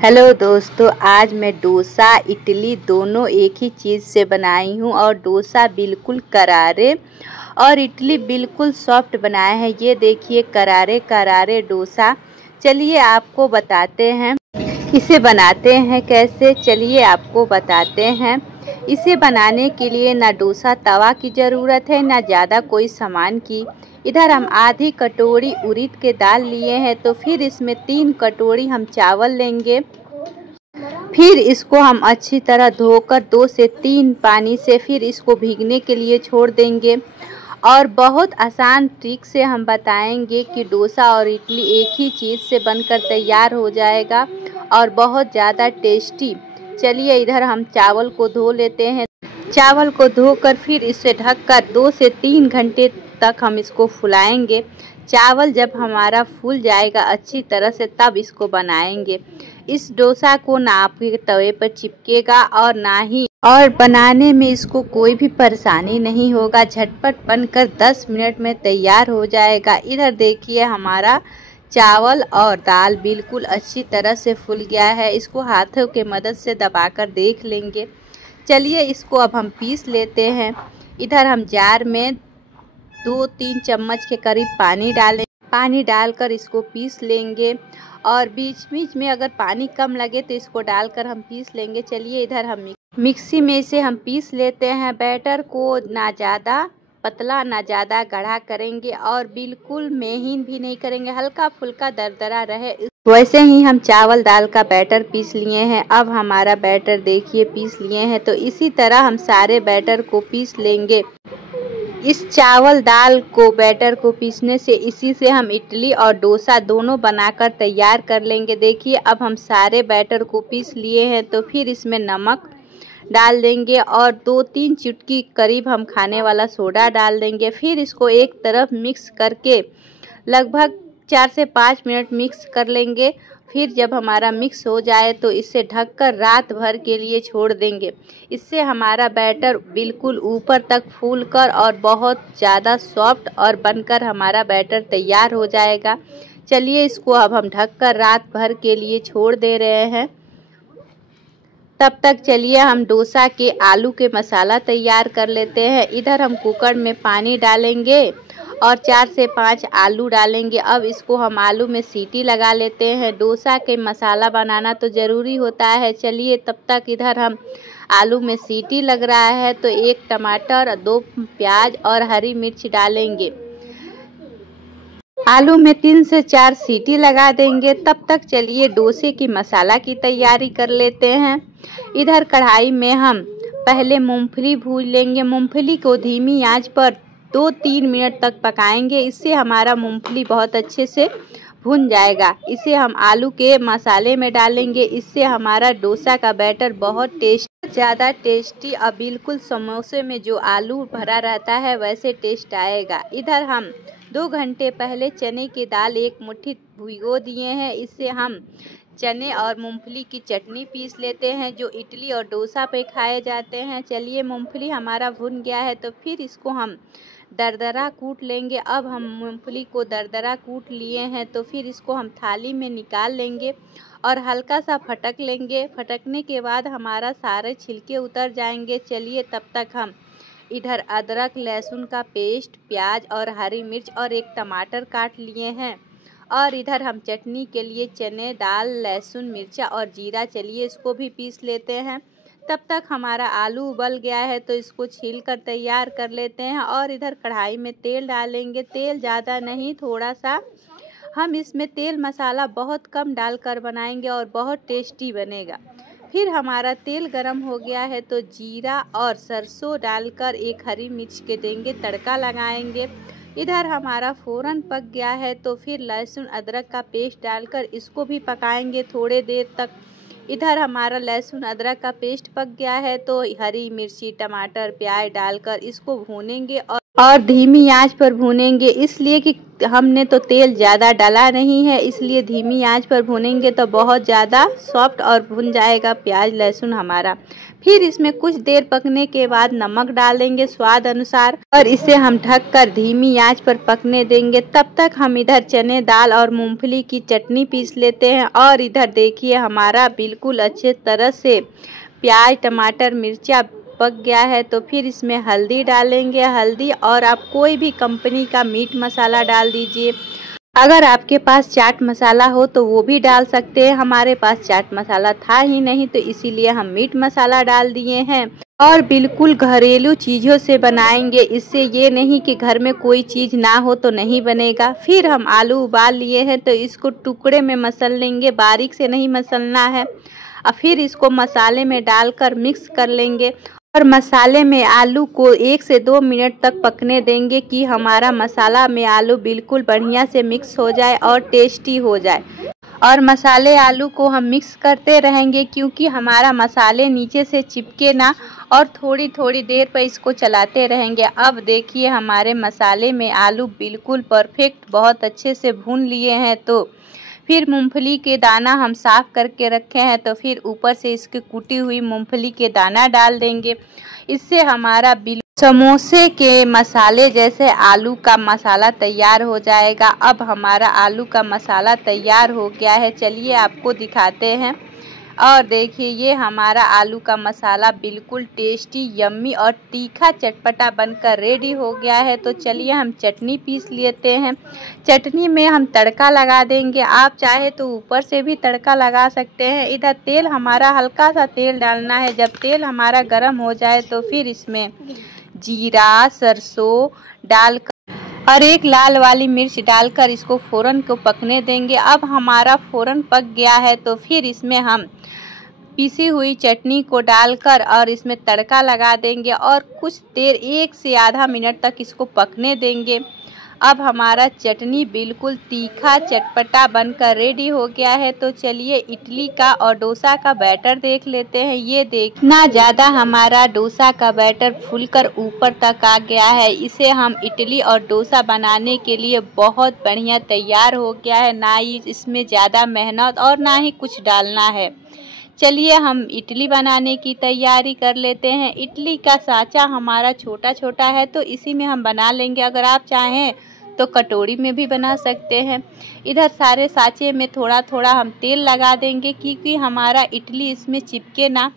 Hello दोस्तों, आज मैं डोसा इडली दोनों एक ही चीज़ से बनाई हूँ और डोसा बिल्कुल करारे और इडली बिल्कुल सॉफ्ट बनाए हैं। ये देखिए करारे करारे डोसा। चलिए आपको बताते हैं इसे बनाते हैं कैसे। चलिए आपको बताते हैं। इसे बनाने के लिए ना डोसा तवा की ज़रूरत है ना ज़्यादा कोई सामान की। इधर हम आधी कटोरी उड़द के दाल लिए हैं, तो फिर इसमें 3 कटोरी हम चावल लेंगे। फिर इसको हम अच्छी तरह धोकर 2 से 3 पानी से फिर इसको भीगने के लिए छोड़ देंगे। और बहुत आसान ट्रिक से हम बताएंगे कि डोसा और इडली एक ही चीज़ से बनकर तैयार हो जाएगा और बहुत ज़्यादा टेस्टी। चलिए इधर हम चावल को धो लेते हैं। चावल को धोकर फिर इसे ढककर 2 से 3 घंटे तक हम इसको फुलाएंगे। चावल जब हमारा फूल जाएगा अच्छी तरह से तब इसको बनाएंगे। इस डोसा को ना आपके तवे पर चिपकेगा और बनाने में इसको कोई भी परेशानी नहीं होगा। झटपट बनकर 10 मिनट में तैयार हो जाएगा। इधर देखिए हमारा चावल और दाल बिल्कुल अच्छी तरह से फूल गया है। इसको हाथों के मदद से दबाकर देख लेंगे। चलिए इसको अब हम पीस लेते हैं। इधर हम जार में 2-3 चम्मच के करीब पानी डालकर इसको पीस लेंगे और बीच बीच में अगर पानी कम लगे तो इसको डालकर हम पीस लेंगे। चलिए इधर हम मिक्सी में इसे हम पीस लेते हैं। बैटर को ना ज़्यादा पतला ना ज़्यादा गाढ़ा करेंगे और बिल्कुल महीन भी नहीं करेंगे, हल्का फुल्का दरदरा रहे। वैसे ही हम चावल दाल का बैटर पीस लिए हैं। अब हमारा बैटर देखिए पीस लिए हैं, तो इसी तरह हम सारे बैटर को पीस लेंगे। इस चावल दाल को बैटर को पीसने से इसी से हम इडली और डोसा दोनों बनाकर तैयार कर लेंगे। देखिए अब हम सारे बैटर को पीस लिए हैं, तो फिर इसमें नमक डाल देंगे और 2-3 चुटकी करीब हम खाने वाला सोडा डाल देंगे। फिर इसको एक तरफ मिक्स करके लगभग 4 से 5 मिनट मिक्स कर लेंगे। फिर जब हमारा मिक्स हो जाए तो इसे ढककर रात भर के लिए छोड़ देंगे। इससे हमारा बैटर बिल्कुल ऊपर तक फूलकर और बहुत ज़्यादा सॉफ्ट और बनकर हमारा बैटर तैयार हो जाएगा। चलिए इसको अब हम ढककर रात भर के लिए छोड़ दे रहे हैं। तब तक चलिए हम डोसा के आलू के मसाला तैयार कर लेते हैं। इधर हम कुकर में पानी डालेंगे और 4 से 5 आलू डालेंगे। अब इसको हम आलू में सीटी लगा लेते हैं। डोसा के मसाला बनाना तो ज़रूरी होता है। चलिए तब तक इधर हम आलू में सीटी लग रहा है तो 1 टमाटर, 2 प्याज और हरी मिर्च डालेंगे। आलू में 3 से 4 सीटी लगा देंगे। तब तक चलिए डोसे की मसाला की तैयारी कर लेते हैं। इधर कढ़ाई में हम पहले मूंगफली भून लेंगे। मूंगफली को धीमी आंच पर 2-3 मिनट तक पकाएंगे। इससे हमारा मूंगफली बहुत अच्छे से भुन जाएगा। इसे हम आलू के मसाले में डालेंगे। इससे हमारा डोसा का बैटर बहुत ज़्यादा टेस्टी और बिल्कुल समोसे में जो आलू भरा रहता है वैसे टेस्ट आएगा। इधर हम 2 घंटे पहले चने की दाल 1 मुट्ठी भिगो दिए हैं। इससे हम चने और मूंगफली की चटनी पीस लेते हैं जो इडली और डोसा पे खाए जाते हैं। चलिए मूंगफली हमारा भुन गया है तो फिर इसको हम दरदरा कूट लेंगे। अब हम मूंगफली को दरदरा कूट लिए हैं तो फिर इसको हम थाली में निकाल लेंगे और हल्का सा फटक लेंगे। फटकने के बाद हमारा सारे छिलके उतर जाएंगे। चलिए तब तक हम इधर अदरक लहसुन का पेस्ट, प्याज और हरी मिर्च और 1 टमाटर काट लिए हैं। और इधर हम चटनी के लिए चने दाल, लहसुन, मिर्चा और जीरा, चलिए इसको भी पीस लेते हैं। तब तक हमारा आलू उबल गया है तो इसको छील कर तैयार कर लेते हैं। और इधर कढ़ाई में तेल डालेंगे। तेल ज़्यादा नहीं, थोड़ा सा। हम इसमें तेल मसाला बहुत कम डालकर बनाएंगे और बहुत टेस्टी बनेगा। फिर हमारा तेल गरम हो गया है तो जीरा और सरसों डालकर 1 हरी मिर्च के देंगे तड़का लगाएंगे। इधर हमारा फ़ौरन पक गया है तो फिर लहसुन अदरक का पेस्ट डालकर इसको भी पकाएंगे थोड़े देर तक। इधर हमारा लहसुन अदरक का पेस्ट पक गया है तो हरी मिर्ची, टमाटर, प्याज डालकर इसको भूनेंगे और और धीमी आंच पर भूनेंगे, इसलिए कि हमने तो तेल ज़्यादा डाला नहीं है, इसलिए धीमी आंच पर भूनेंगे तो बहुत ज़्यादा सॉफ्ट और भुन जाएगा प्याज लहसुन हमारा। फिर इसमें कुछ देर पकने के बाद नमक डाल देंगे स्वाद अनुसार और इसे हम ढककर धीमी आंच पर पकने देंगे। तब तक हम इधर चने दाल और मूंगफली की चटनी पीस लेते हैं। और इधर देखिए हमारा बिल्कुल अच्छे तरह से प्याज टमाटर मिर्चा पक गया है। तो फिर इसमें हल्दी डालेंगे, हल्दी और आप कोई भी कंपनी का मीट मसाला डाल दीजिए। अगर आपके पास चाट मसाला हो तो वो भी डाल सकते हैं। हमारे पास चाट मसाला था ही नहीं तो इसीलिए हम मीट मसाला डाल दिए हैं। और बिल्कुल घरेलू चीज़ों से बनाएंगे, इससे ये नहीं कि घर में कोई चीज़ ना हो तो नहीं बनेगा। फिर हम आलू उबाल लिए हैं तो इसको टुकड़े में मसल लेंगे, बारीक से नहीं मसलना है। और फिर इसको मसाले में डालकर मिक्स कर लेंगे और मसाले में आलू को 1 से 2 मिनट तक पकने देंगे कि हमारा मसाला में आलू बिल्कुल बढ़िया से मिक्स हो जाए और टेस्टी हो जाए। और मसाले आलू को हम मिक्स करते रहेंगे क्योंकि हमारा मसाले नीचे से चिपके ना, और थोड़ी थोड़ी देर पर इसको चलाते रहेंगे। अब देखिए हमारे मसाले में आलू बिल्कुल परफेक्ट बहुत अच्छे से भून लिए हैं। तो फिर मूंगफली के दाना हम साफ़ करके रखे हैं तो फिर ऊपर से इसके कूटी हुई मूंगफली के दाना डाल देंगे। इससे हमारा समोसे के मसाले जैसे आलू का मसाला तैयार हो जाएगा। अब हमारा आलू का मसाला तैयार हो गया है, चलिए आपको दिखाते हैं। और देखिए ये हमारा आलू का मसाला बिल्कुल टेस्टी यम्मी और तीखा चटपटा बनकर रेडी हो गया है। तो चलिए हम चटनी पीस लेते हैं। चटनी में हम तड़का लगा देंगे, आप चाहे तो ऊपर से भी तड़का लगा सकते हैं। इधर तेल हमारा हल्का सा तेल डालना है। जब तेल हमारा गर्म हो जाए तो फिर इसमें जीरा सरसों डालकर और एक लाल वाली मिर्च डालकर इसको फ़ौरन को पकने देंगे। अब हमारा फ़ौरन पक गया है तो फिर इसमें हम पीसी हुई चटनी को डालकर और इसमें तड़का लगा देंगे और कुछ देर 1 से आधा मिनट तक इसको पकने देंगे। अब हमारा चटनी बिल्कुल तीखा चटपटा बनकर रेडी हो गया है। तो चलिए इडली का और डोसा का बैटर देख लेते हैं। ये देखना ज़्यादा हमारा डोसा का बैटर फूलकर ऊपर तक आ गया है। इसे हम इडली और डोसा बनाने के लिए बहुत बढ़िया तैयार हो गया है। ना ही इसमें ज़्यादा मेहनत और ना ही कुछ डालना है। चलिए हम इडली बनाने की तैयारी कर लेते हैं। इडली का साँचा हमारा छोटा छोटा है तो इसी में हम बना लेंगे। अगर आप चाहें तो कटोरी में भी बना सकते हैं। इधर सारे साँचे में थोड़ा थोड़ा हम तेल लगा देंगे क्योंकि हमारा इडली इसमें चिपके ना।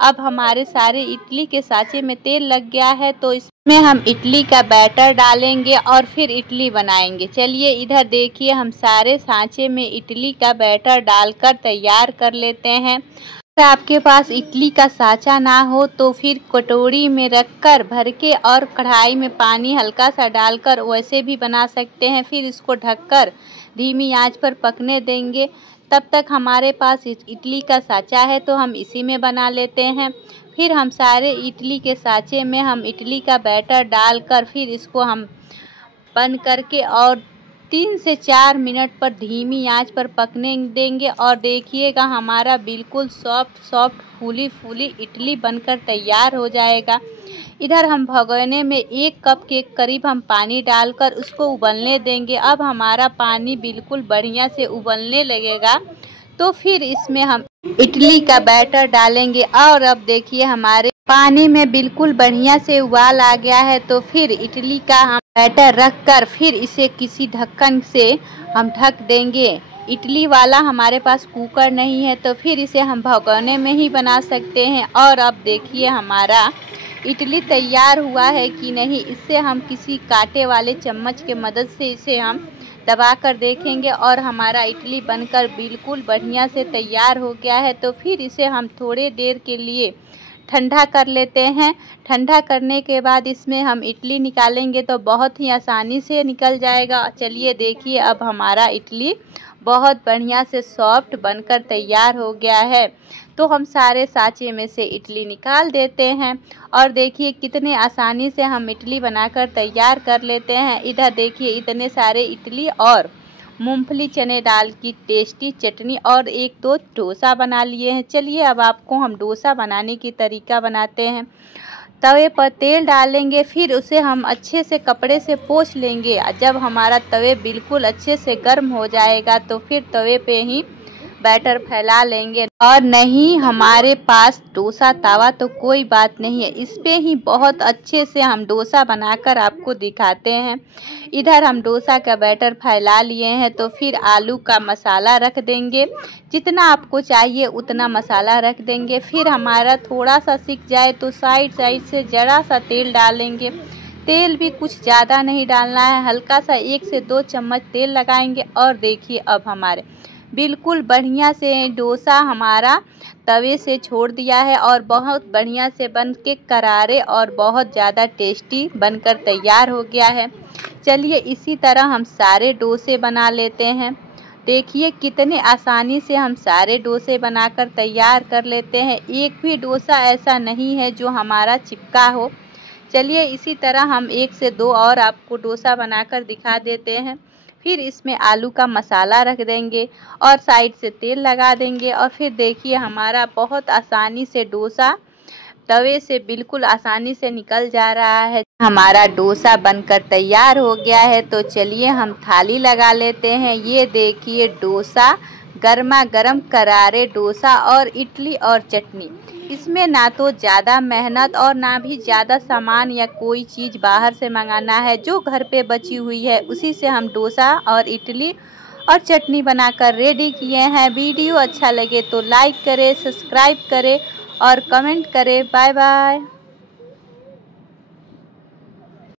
अब हमारे सारे इडली के साँचे में तेल लग गया है तो इसमें हम इडली का बैटर डालेंगे और फिर इडली बनाएंगे। चलिए इधर देखिए हम सारे साँचे में इडली का बैटर डालकर तैयार कर लेते हैं। अगर आपके पास इडली का साँचा ना हो तो फिर कटोरी में रखकर भर के और कढ़ाई में पानी हल्का सा डालकर वैसे भी बना सकते हैं। फिर इसको ढककर धीमी आंच पर पकने देंगे। तब तक हमारे पास इडली का साँचा है तो हम इसी में बना लेते हैं। फिर हम सारे इडली के साँचे में हम इडली का बैटर डालकर फिर इसको हम बंद करके और 3 से 4 मिनट पर धीमी आंच पर पकने देंगे। और देखिएगा हमारा बिल्कुल सॉफ्ट फूली इडली बनकर तैयार हो जाएगा। इधर हम भगोने में 1 कप के करीब हम पानी डालकर उसको उबलने देंगे। अब हमारा पानी बिल्कुल बढ़िया से उबलने लगेगा तो फिर इसमें हम इडली का बैटर डालेंगे। और अब देखिए हमारे पानी में बिल्कुल बढ़िया से उबाल आ गया है तो फिर इडली का हम बैटर रखकर फिर इसे किसी ढक्कन से हम ढक देंगे। इडली वाला हमारे पास कुकर नहीं है तो फिर इसे हम भगोने में ही बना सकते हैं। और अब देखिए हमारा इडली तैयार हुआ है कि नहीं, इससे हम किसी कांटे वाले चम्मच के मदद से इसे हम दबा कर देखेंगे और हमारा इडली बनकर बिल्कुल बढ़िया से तैयार हो गया है। तो फिर इसे हम थोड़ी देर के लिए ठंडा कर लेते हैं। ठंडा करने के बाद इसमें हम इडली निकालेंगे तो बहुत ही आसानी से निकल जाएगा। चलिए देखिए अब हमारा इडली बहुत बढ़िया से सॉफ्ट बनकर तैयार हो गया है। तो हम सारे साँचे में से इडली निकाल देते हैं और देखिए कितने आसानी से हम इडली बनाकर तैयार कर लेते हैं। इधर देखिए इतने सारे इडली और मूंगफली चने दाल की टेस्टी चटनी और 1-2 डोसा बना लिए हैं। चलिए अब आपको हम डोसा बनाने की तरीका बनाते हैं। तवे पर तेल डालेंगे, फिर उसे हम अच्छे से कपड़े से पोंछ लेंगे। जब हमारा तवे बिल्कुल अच्छे से गर्म हो जाएगा तो फिर तवे पे ही बैटर फैला लेंगे। और नहीं हमारे पास डोसा तवा तो कोई बात नहीं है, इस पे ही बहुत अच्छे से हम डोसा बनाकर आपको दिखाते हैं। इधर हम डोसा का बैटर फैला लिए हैं, तो फिर आलू का मसाला रख देंगे। जितना आपको चाहिए उतना मसाला रख देंगे। फिर हमारा थोड़ा सा सिक जाए तो साइड से ज़रा सा तेल डालेंगे। तेल भी कुछ ज़्यादा नहीं डालना है, हल्का सा 1 से 2 चम्मच तेल लगाएंगे। और देखिए अब हमारे बिल्कुल बढ़िया से डोसा हमारा तवे से छोड़ दिया है और बहुत बढ़िया से बन के करारे और बहुत ज़्यादा टेस्टी बनकर तैयार हो गया है। चलिए इसी तरह हम सारे डोसे बना लेते हैं। देखिए कितने आसानी से हम सारे डोसे बनाकर तैयार कर लेते हैं। एक भी डोसा ऐसा नहीं है जो हमारा चिपका हो। चलिए इसी तरह हम 1 से 2 और आपको डोसा बनाकर दिखा देते हैं। फिर इसमें आलू का मसाला रख देंगे और साइड से तेल लगा देंगे। और फिर देखिए हमारा बहुत आसानी से डोसा तवे से बिल्कुल आसानी से निकल जा रहा है। हमारा डोसा बनकर तैयार हो गया है, तो चलिए हम थाली लगा लेते हैं। ये देखिए डोसा, गर्मा गर्म करारे डोसा और इडली और चटनी। इसमें ना तो ज़्यादा मेहनत और ना भी ज़्यादा सामान या कोई चीज़ बाहर से मंगाना है। जो घर पे बची हुई है उसी से हम डोसा और इडली और चटनी बनाकर रेडी किए हैं। वीडियो अच्छा लगे तो लाइक करें, सब्सक्राइब करें और कमेंट करें। Bye bye.